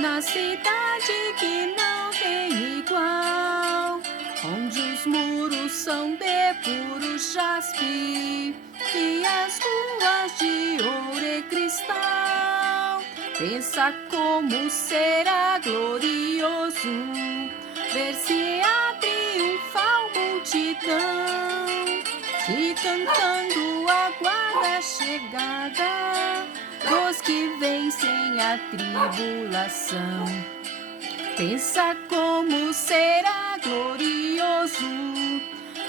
na cidade que não tem igual, onde os muros são de puro jaspe e as ruas de ouro e cristal. Pensa como será glorioso ver-se a triunfal multidão que cantando aguarda a chegada dos que vencem a tribulação. Pensa como será glorioso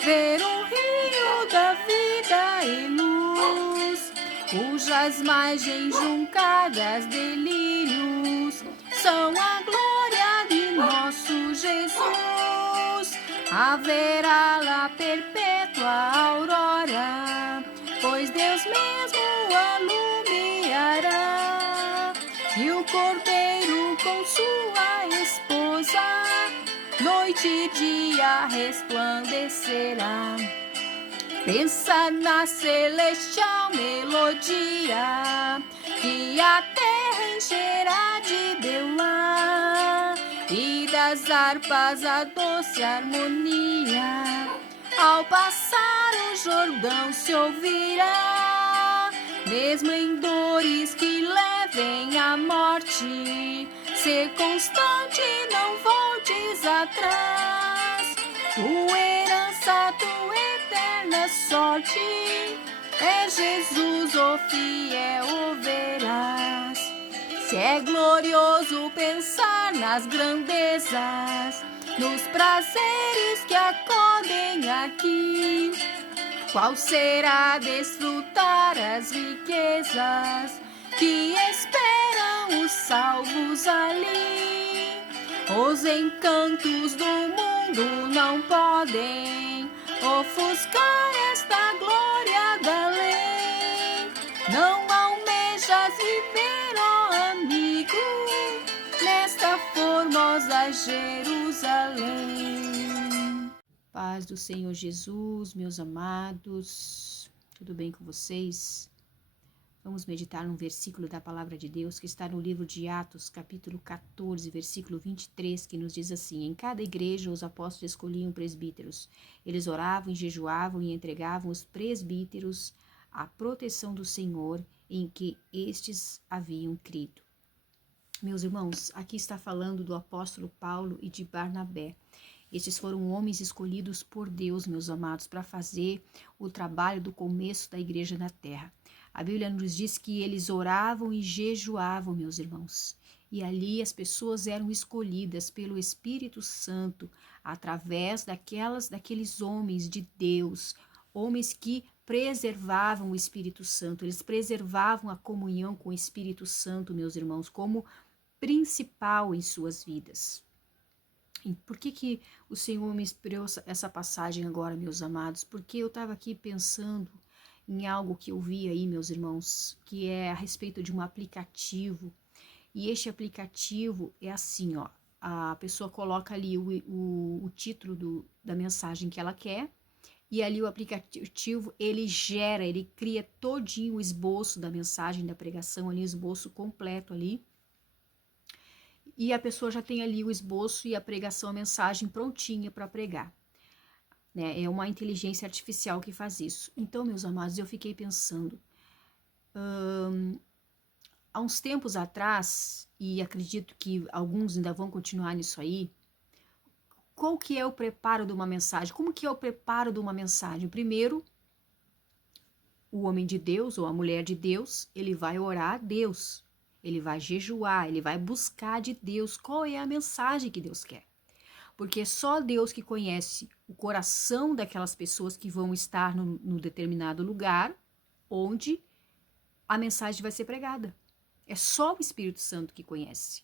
ver o rio da vida e luz, cujas margens juncadas de lírios são a glória de nosso Jesus. Haverá lá perpétua aurora, pois Deus mesmo alumiará, e o cordeiro com sua esposa noite e dia resplandecerá. Pensa na celestial melodia que a terra encherá de Beulah, e das harpas a doce harmonia ao passar o Jordão se ouvirá. Mesmo em dores que levem à morte, ser constante, não voltes atrás. Tua herança, tua eterna sorte é Jesus, o fiel, o verás. Se é glorioso pensar nas grandezas, nos prazeres que acodem aqui, qual será desfrutar as riquezas que esperam os salvos ali? Os encantos do mundo não podem ofuscar esta glória da lei. Não almejas viver, ó amigo, nesta formosa Jerusalém. Paz do Senhor Jesus, meus amados, tudo bem com vocês? Vamos meditar num versículo da Palavra de Deus que está no livro de Atos, capítulo 14, versículo 23, que nos diz assim: em cada igreja os apóstolos escolhiam presbíteros. Eles oravam, jejuavam e entregavam os presbíteros à proteção do Senhor em que estes haviam crido. Meus irmãos, aqui está falando do apóstolo Paulo e de Barnabé. Estes foram homens escolhidos por Deus, meus amados, para fazer o trabalho do começo da igreja na terra. A Bíblia nos diz que eles oravam e jejuavam, meus irmãos. E ali as pessoas eram escolhidas pelo Espírito Santo através daqueles homens de Deus, homens que preservavam o Espírito Santo. Eles preservavam a comunhão com o Espírito Santo, meus irmãos, como principal em suas vidas. E por que o Senhor me inspirou essa passagem agora, meus amados? Porque eu estava aqui pensando em algo que eu vi aí, meus irmãos, que é a respeito de um aplicativo. E este aplicativo é assim, ó, a pessoa coloca ali o título da mensagem que ela quer, e ali o aplicativo, ele cria todinho o esboço da mensagem, da pregação, ali o esboço completo ali. E a pessoa já tem ali o esboço e a pregação, a mensagem prontinha para pregar. É uma inteligência artificial que faz isso. Então, meus amados, eu fiquei pensando, há uns tempos atrás, e acredito que alguns ainda vão continuar nisso aí, qual que é o preparo de uma mensagem? Como que é o preparo de uma mensagem? Primeiro, o homem de Deus ou a mulher de Deus, ele vai orar a Deus, ele vai jejuar, ele vai buscar de Deus qual é a mensagem que Deus quer. Porque é só Deus que conhece o coração daquelas pessoas que vão estar no determinado lugar onde a mensagem vai ser pregada. É só o Espírito Santo que conhece.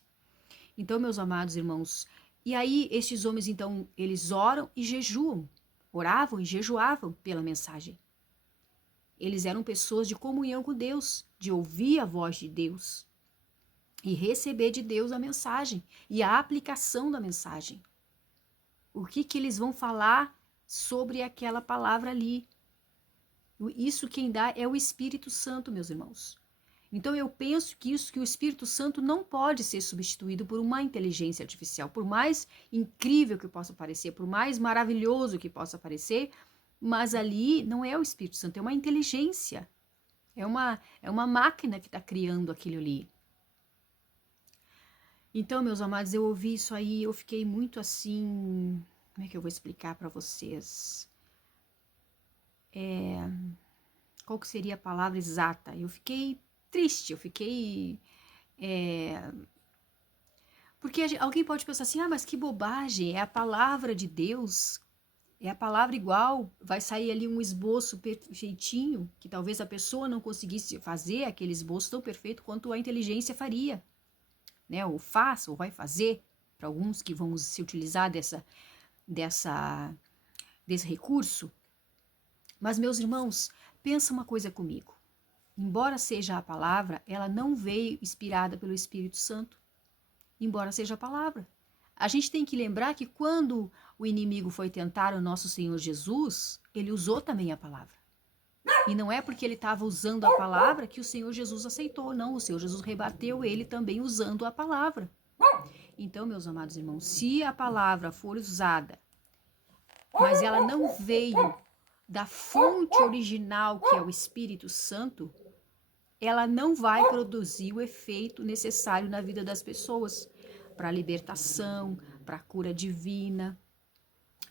Então, meus amados irmãos, e aí estes homens, então, eles oram e jejuam, oravam e jejuavam pela mensagem. Eles eram pessoas de comunhão com Deus, de ouvir a voz de Deus e receber de Deus a mensagem e a aplicação da mensagem. O que eles vão falar sobre aquela palavra ali? Isso quem dá é o Espírito Santo, meus irmãos. Então eu penso que o Espírito Santo não pode ser substituído por uma inteligência artificial, por mais incrível que possa parecer, por mais maravilhoso que possa parecer, mas ali não é o Espírito Santo, é uma inteligência, é uma máquina que está criando aquilo ali. Então, meus amados, eu ouvi isso aí, eu fiquei muito assim, como é que eu vou explicar para vocês? Qual que seria a palavra exata? Eu fiquei triste, eu fiquei... Porque alguém pode pensar assim, mas que bobagem, é a palavra de Deus, é a palavra igual, vai sair ali um esboço perfeitinho, que talvez a pessoa não conseguisse fazer aquele esboço tão perfeito quanto a inteligência faria, né? Ou faz, ou vai fazer, para alguns que vão se utilizar desse recurso. Mas, meus irmãos, pensa uma coisa comigo. Embora seja a palavra, ela não veio inspirada pelo Espírito Santo. Embora seja a palavra. A gente tem que lembrar que quando o inimigo foi tentar o nosso Senhor Jesus, ele usou também a palavra. E não é porque ele estava usando a palavra que o Senhor Jesus aceitou, não. O Senhor Jesus rebateu ele também usando a palavra. Então, meus amados irmãos, se a palavra for usada, mas ela não veio da fonte original, que é o Espírito Santo, ela não vai produzir o efeito necessário na vida das pessoas, para a libertação, para a cura divina,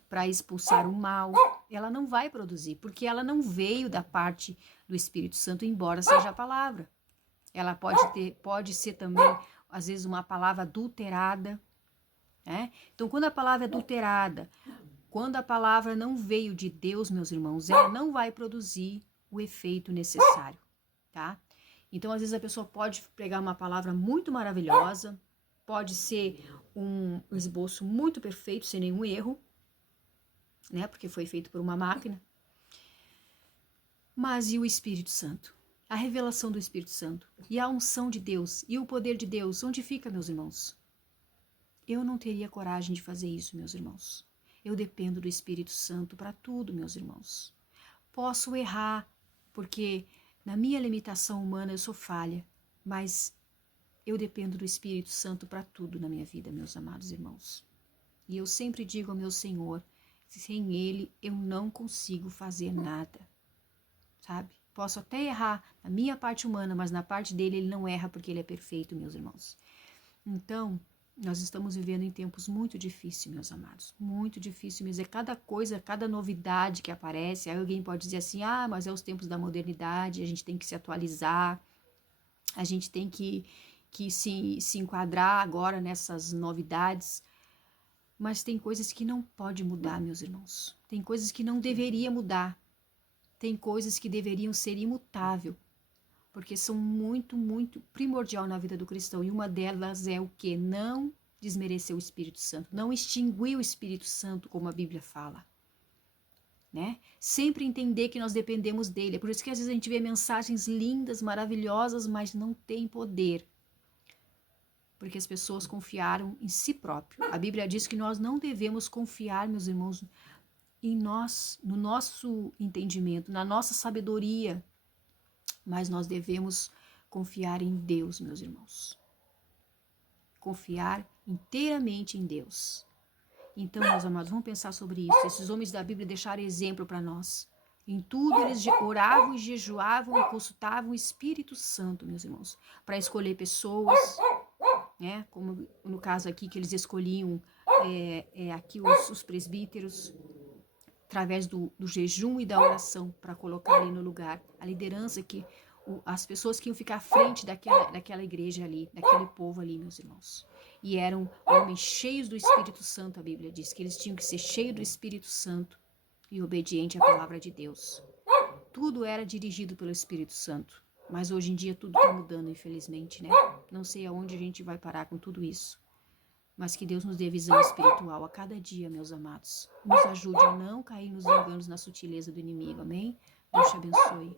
para expulsar o mal. Ela não vai produzir, porque ela não veio da parte do Espírito Santo, embora seja a palavra. Ela pode ser também, às vezes, uma palavra adulterada, né? Então, quando a palavra é adulterada, quando a palavra não veio de Deus, meus irmãos, ela não vai produzir o efeito necessário, tá? Então, às vezes, a pessoa pode pregar uma palavra muito maravilhosa, pode ser um esboço muito perfeito, sem nenhum erro, né? Porque foi feito por uma máquina. Mas e o Espírito Santo? A revelação do Espírito Santo e a unção de Deus e o poder de Deus, onde fica, meus irmãos? Eu não teria coragem de fazer isso, meus irmãos. Eu dependo do Espírito Santo para tudo, meus irmãos. Posso errar, porque na minha limitação humana eu sou falha, mas eu dependo do Espírito Santo para tudo na minha vida, meus amados irmãos. E eu sempre digo ao meu Senhor, sem Ele eu não consigo fazer nada, sabe? Posso até errar na minha parte humana, mas na parte dele ele não erra porque ele é perfeito, meus irmãos. Então, nós estamos vivendo em tempos muito difíceis, meus amados, muito difícil mesmo. É cada coisa, cada novidade que aparece, aí alguém pode dizer assim, mas é os tempos da modernidade, a gente tem que se atualizar, a gente tem que se enquadrar agora nessas novidades, mas tem coisas que não pode mudar, meus irmãos, tem coisas que não deveria mudar, tem coisas que deveriam ser imutável, porque são muito, muito primordial na vida do cristão. E uma delas é o quê? Não desmerecer o Espírito Santo, não extinguir o Espírito Santo, como a Bíblia fala, né? Sempre entender que nós dependemos dele. É por isso que às vezes a gente vê mensagens lindas, maravilhosas, mas não tem poder, porque as pessoas confiaram em si próprio. A Bíblia diz que nós não devemos confiar, meus irmãos, em nós, no nosso entendimento, na nossa sabedoria, mas nós devemos confiar em Deus, meus irmãos. Confiar inteiramente em Deus. Então, meus amados, vamos pensar sobre isso. Esses homens da Bíblia deixaram exemplo para nós. Em tudo eles oravam e jejuavam e consultavam o Espírito Santo, meus irmãos, para escolher pessoas, né? Como no caso aqui que eles escolhiam aqui os presbíteros, através do jejum e da oração, para colocar ali no lugar a liderança, as pessoas que iam ficar à frente daquela igreja ali, daquele povo ali, meus irmãos. E eram homens cheios do Espírito Santo, a Bíblia diz, que eles tinham que ser cheios do Espírito Santo e obediente à palavra de Deus. Tudo era dirigido pelo Espírito Santo, mas hoje em dia tudo está mudando, infelizmente, né? Não sei aonde a gente vai parar com tudo isso. Mas que Deus nos dê visão espiritual a cada dia, meus amados. Nos ajude a não cair nos enganos, na sutileza do inimigo, amém? Deus te abençoe.